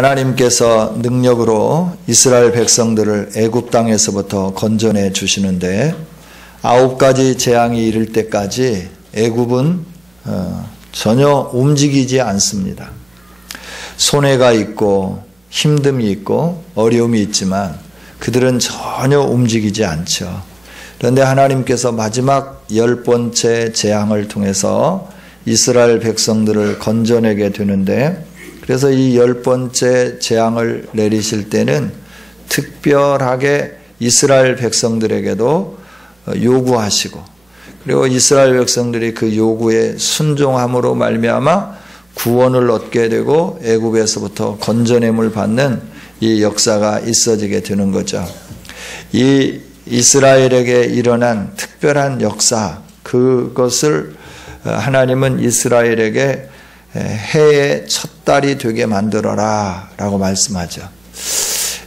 하나님께서 능력으로 이스라엘 백성들을 애굽 땅에서부터 건져내 주시는데 9가지 재앙이 이를 때까지 애굽은 전혀 움직이지 않습니다. 손해가 있고 힘듦이 있고 어려움이 있지만 그들은 전혀 움직이지 않죠. 그런데 하나님께서 마지막 10번째 재앙을 통해서 이스라엘 백성들을 건져내게 되는데, 그래서 이 10번째 재앙을 내리실 때는 특별하게 이스라엘 백성들에게도 요구하시고, 그리고 이스라엘 백성들이 그 요구에 순종함으로 말미암아 구원을 얻게 되고 애굽에서부터 건져냄을 받는 이 역사가 있어지게 되는 거죠. 이 이스라엘에게 일어난 특별한 역사, 그것을 하나님은 이스라엘에게 해의 첫 달이 되게 만들어라 라고 말씀하죠.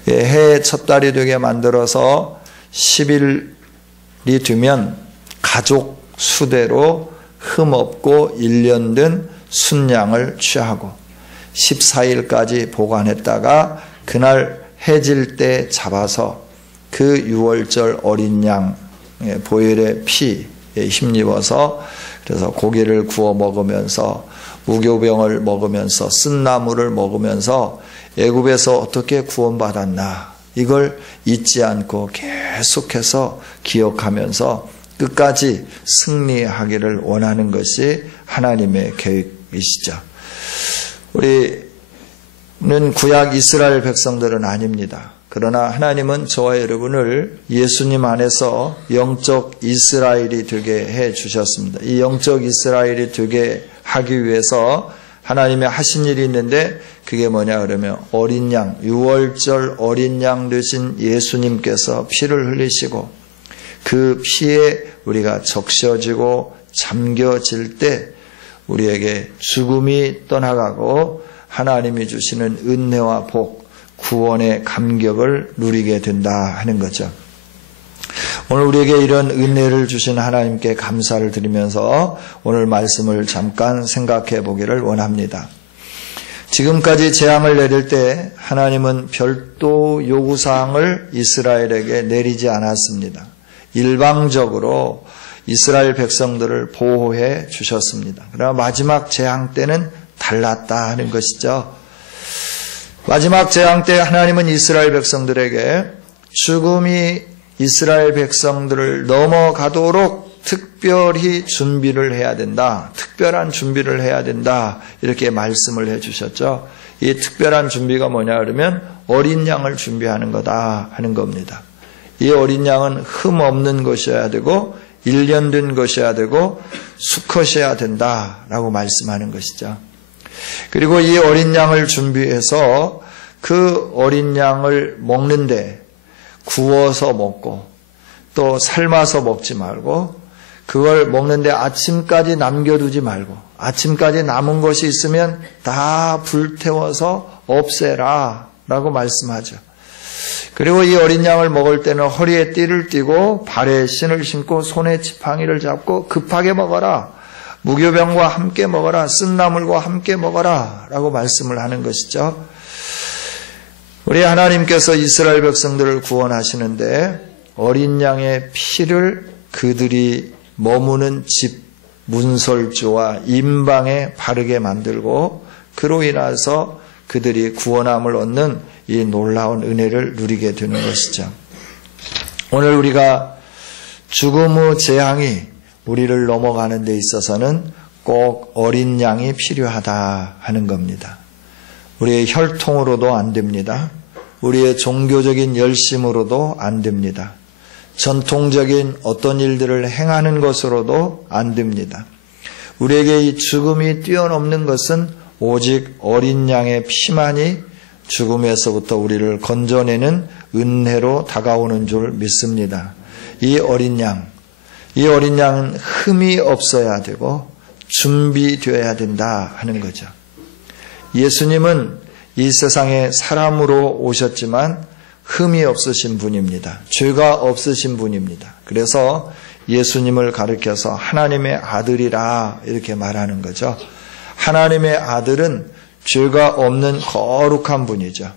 해의 첫 달이 되게 만들어서 10일이 되면 가족 수대로 흠없고 1년 된 순양을 취하고 14일까지 보관했다가 그날 해질 때 잡아서 그 유월절 어린 양 보혈의 피에 힘입어서, 그래서 고기를 구워 먹으면서 무교병을 먹으면서 쓴나물을 먹으면서 애굽에서 어떻게 구원받았나, 이걸 잊지 않고 계속해서 기억하면서 끝까지 승리하기를 원하는 것이 하나님의 계획이시죠. 우리는 구약 이스라엘 백성들은 아닙니다. 그러나 하나님은 저와 여러분을 예수님 안에서 영적 이스라엘이 되게 해 주셨습니다. 이 영적 이스라엘이 되게 하기 위해서 하나님의 하신 일이 있는데, 그게 뭐냐 그러면 어린 양, 유월절 어린 양 되신 예수님께서 피를 흘리시고 그 피에 우리가 적셔지고 잠겨질 때 우리에게 죽음이 떠나가고 하나님이 주시는 은혜와 복, 구원의 감격을 누리게 된다 하는 거죠. 오늘 우리에게 이런 은혜를 주신 하나님께 감사를 드리면서 오늘 말씀을 잠깐 생각해 보기를 원합니다. 지금까지 재앙을 내릴 때 하나님은 별도 요구사항을 이스라엘에게 내리지 않았습니다. 일방적으로 이스라엘 백성들을 보호해 주셨습니다. 그러나 마지막 재앙 때는 달랐다 하는 것이죠. 마지막 재앙 때 하나님은 이스라엘 백성들에게 죽음이 이스라엘 백성들을 넘어가도록 특별히 준비를 해야 된다. 특별한 준비를 해야 된다. 이렇게 말씀을 해 주셨죠. 이 특별한 준비가 뭐냐 그러면 어린 양을 준비하는 거다 하는 겁니다. 이 어린 양은 흠 없는 것이어야 되고 1년 된 것이어야 되고 수컷이어야 된다라고 말씀하는 것이죠. 그리고 이 어린 양을 준비해서 그 어린 양을 먹는데 구워서 먹고 또 삶아서 먹지 말고, 그걸 먹는데 아침까지 남겨두지 말고, 아침까지 남은 것이 있으면 다 불태워서 없애라 라고 말씀하죠. 그리고 이 어린 양을 먹을 때는 허리에 띠를 띠고 발에 신을 신고 손에 지팡이를 잡고 급하게 먹어라, 무교병과 함께 먹어라, 쓴나물과 함께 먹어라 라고 말씀을 하는 것이죠. 우리 하나님께서 이스라엘 백성들을 구원하시는데 어린 양의 피를 그들이 머무는 집 문설주와 임방에 바르게 만들고, 그로 인해서 그들이 구원함을 얻는 이 놀라운 은혜를 누리게 되는 것이죠. 오늘 우리가 죽음 후 재앙이 우리를 넘어가는 데 있어서는 꼭 어린 양이 필요하다 하는 겁니다. 우리의 혈통으로도 안 됩니다. 우리의 종교적인 열심으로도 안 됩니다. 전통적인 어떤 일들을 행하는 것으로도 안 됩니다. 우리에게 이 죽음이 뛰어넘는 것은 오직 어린 양의 피만이 죽음에서부터 우리를 건져내는 은혜로 다가오는 줄 믿습니다. 이 어린 양은 흠이 없어야 되고 준비되어야 된다 하는 거죠. 예수님은 이 세상에 사람으로 오셨지만 흠이 없으신 분입니다. 죄가 없으신 분입니다. 그래서 예수님을 가리켜서 하나님의 아들이라 이렇게 말하는 거죠. 하나님의 아들은 죄가 없는 거룩한 분이죠.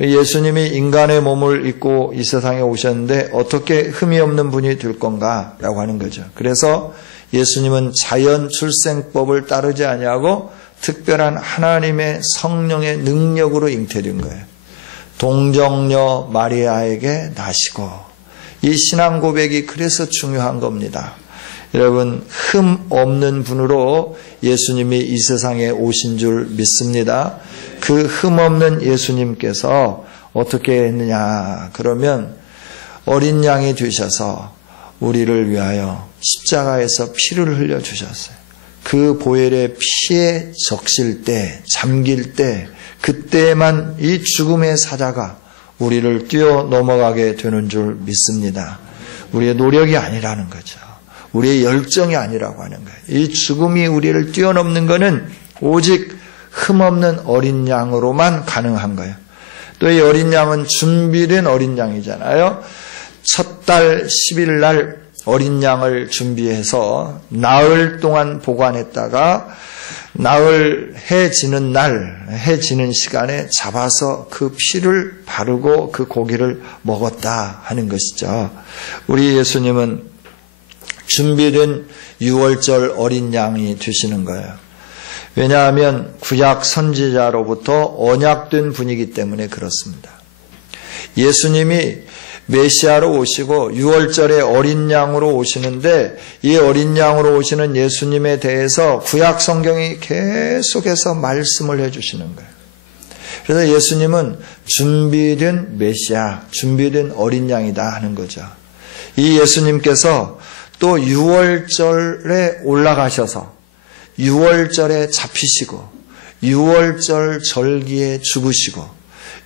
예수님이 인간의 몸을 입고 이 세상에 오셨는데 어떻게 흠이 없는 분이 될 건가라고 하는 거죠. 그래서 예수님은 자연 출생법을 따르지 아니하고 특별한 하나님의 성령의 능력으로 잉태된 거예요. 동정녀 마리아에게 나시고, 이 신앙 고백이 그래서 중요한 겁니다. 여러분, 흠 없는 분으로 예수님이 이 세상에 오신 줄 믿습니다. 그 흠 없는 예수님께서 어떻게 했느냐 그러면 어린 양이 되셔서 우리를 위하여 십자가에서 피를 흘려주셨어요. 그 보혈의 피에 적실 때, 잠길 때, 그때만 이 죽음의 사자가 우리를 뛰어넘어가게 되는 줄 믿습니다. 우리의 노력이 아니라는 거죠. 우리의 열정이 아니라고 하는 거예요. 이 죽음이 우리를 뛰어넘는 것은 오직 흠없는 어린 양으로만 가능한 거예요. 또 이 어린 양은 준비된 어린 양이잖아요. 첫 달 10일 날 어린 양을 준비해서 나흘 동안 보관했다가 나흘 해 지는 날, 해 지는 시간에 잡아서 그 피를 바르고 그 고기를 먹었다 하는 것이죠. 우리 예수님은 준비된 6월절 어린 양이 되시는 거예요. 왜냐하면 구약 선지자로부터 언약된 분이기 때문에 그렇습니다. 예수님이 메시아로 오시고 6월절에 어린 양으로 오시는데 이 어린 양으로 오시는 예수님에 대해서 구약 성경이 계속해서 말씀을 해주시는 거예요. 그래서 예수님은 준비된 메시아, 준비된 어린 양이다 하는 거죠. 이 예수님께서 또 6월절에 올라가셔서 6월절에 잡히시고 6월절 절기에 죽으시고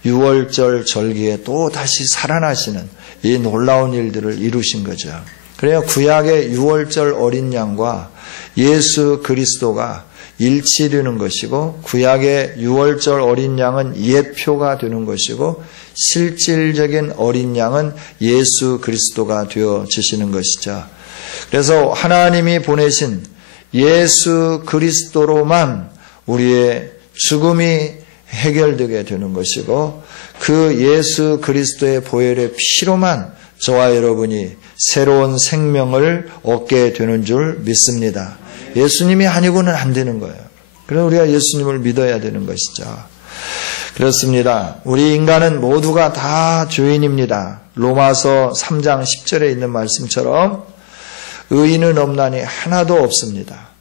6월절 절기에 또 다시 살아나시는 이 놀라운 일들을 이루신 거죠. 그래야 구약의 6월절 어린 양과 예수 그리스도가 일치되는 것이고 구약의 6월절 어린 양은 예표가 되는 것이고 실질적인 어린 양은 예수 그리스도가 되어지시는 것이죠. 그래서 하나님이 보내신 예수 그리스도로만 우리의 죽음이 해결되게 되는 것이고 그 예수 그리스도의 보혈의 피로만 저와 여러분이 새로운 생명을 얻게 되는 줄 믿습니다. 예수님이 아니고는 안 되는 거예요. 그래서 우리가 예수님을 믿어야 되는 것이죠. 그렇습니다. 우리 인간은 모두가 다 죄인입니다. 로마서 3장 10절에 있는 말씀처럼 의인은 없나니 하나도 없습니다.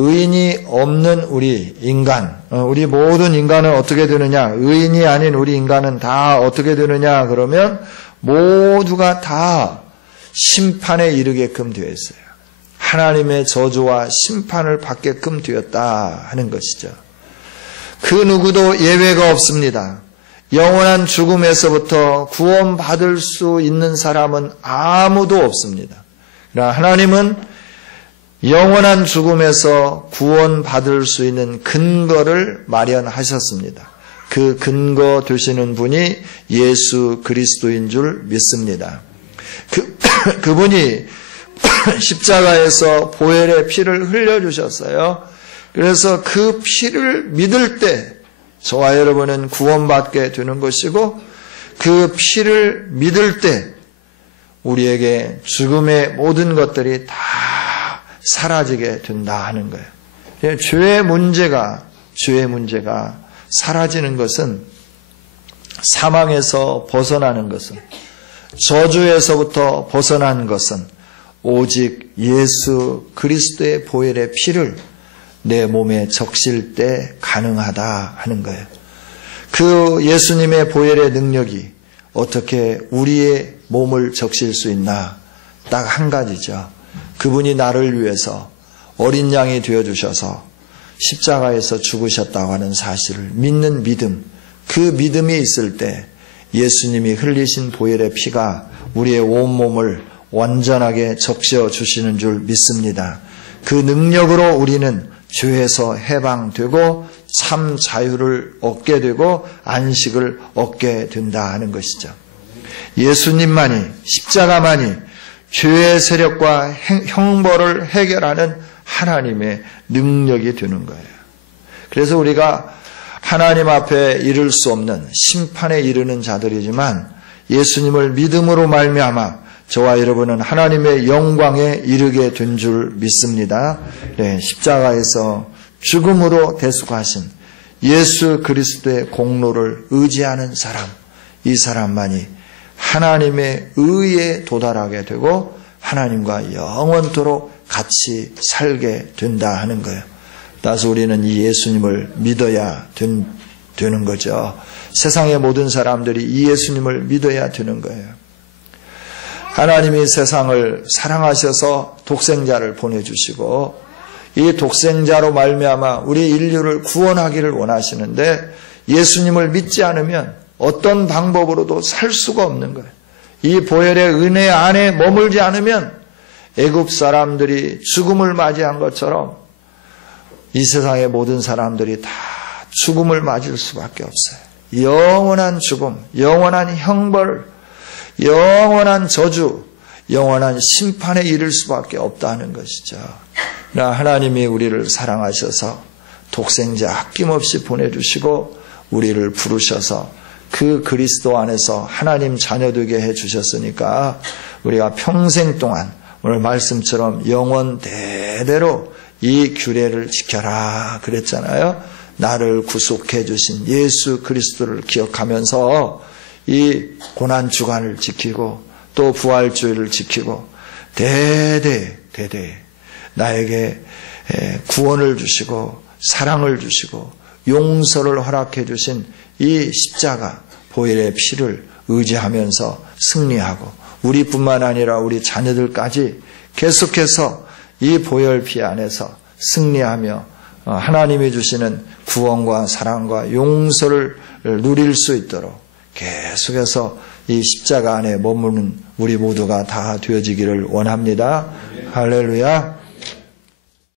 의인이 없는 우리 인간, 우리 모든 인간은 어떻게 되느냐? 의인이 아닌 우리 인간은 다 어떻게 되느냐? 그러면 모두가 다 심판에 이르게끔 되어 있어요. 하나님의 저주와 심판을 받게끔 되었다 하는 것이죠. 그 누구도 예외가 없습니다. 영원한 죽음에서부터 구원받을 수 있는 사람은 아무도 없습니다. 그러나 하나님은 영원한 죽음에서 구원받을 수 있는 근거를 마련하셨습니다. 그 근거 되시는 분이 예수 그리스도인 줄 믿습니다. 그분이 십자가에서 보혈의 피를 흘려주셨어요. 그래서 그 피를 믿을 때 저와 여러분은 구원받게 되는 것이고 그 피를 믿을 때 우리에게 죽음의 모든 것들이 다 사라지게 된다 하는 거예요. 죄의 문제가 사라지는 것은 사망에서 벗어나는 것은 저주에서부터 벗어난 것은 오직 예수 그리스도의 보혈의 피를 내 몸에 적실 때 가능하다 하는 거예요. 그 예수님의 보혈의 능력이 어떻게 우리의 몸을 적실 수 있나? 딱 한 가지죠. 그분이 나를 위해서 어린 양이 되어주셔서 십자가에서 죽으셨다고 하는 사실을 믿는 믿음, 그 믿음이 있을 때 예수님이 흘리신 보혈의 피가 우리의 온몸을 완전하게 적셔 주시는 줄 믿습니다. 그 능력으로 우리는 죄에서 해방되고 참 자유를 얻게 되고 안식을 얻게 된다 하는 것이죠. 예수님만이, 십자가만이 죄의 세력과 형벌을 해결하는 하나님의 능력이 되는 거예요. 그래서 우리가 하나님 앞에 이를 수 없는 심판에 이르는 자들이지만 예수님을 믿음으로 말미암아 저와 여러분은 하나님의 영광에 이르게 된 줄 믿습니다. 네, 십자가에서 죽음으로 대속하신 예수 그리스도의 공로를 의지하는 사람, 이 사람만이 하나님의 의에 도달하게 되고 하나님과 영원토록 같이 살게 된다 하는 거예요. 따라서 우리는 이 예수님을 믿어야 되는 거죠. 세상의 모든 사람들이 이 예수님을 믿어야 되는 거예요. 하나님이 세상을 사랑하셔서 독생자를 보내주시고 이 독생자로 말미암아 우리 인류를 구원하기를 원하시는데 예수님을 믿지 않으면 어떤 방법으로도 살 수가 없는 거예요. 이 보혈의 은혜 안에 머물지 않으면 애굽 사람들이 죽음을 맞이한 것처럼 이 세상의 모든 사람들이 다 죽음을 맞을 수밖에 없어요. 영원한 죽음, 영원한 형벌, 영원한 저주, 영원한 심판에 이를 수밖에 없다는 것이죠. 그러나 하나님이 우리를 사랑하셔서 독생자 아낌없이 보내주시고 우리를 부르셔서 그 그리스도 안에서 하나님 자녀되게 해주셨으니까 우리가 평생 동안 오늘 말씀처럼 영원 대대로 이 규례를 지켜라 그랬잖아요. 나를 구속해 주신 예수 그리스도를 기억하면서 이 고난주간을 지키고 또 부활주일을 지키고 대대 나에게 구원을 주시고 사랑을 주시고 용서를 허락해 주신 이 십자가 보혈의 피를 의지하면서 승리하고 우리뿐만 아니라 우리 자녀들까지 계속해서 이 보혈 피 안에서 승리하며 하나님이 주시는 구원과 사랑과 용서를 누릴 수 있도록 계속해서 이 십자가 안에 머무는 우리 모두가 다 되어지기를 원합니다. 할렐루야.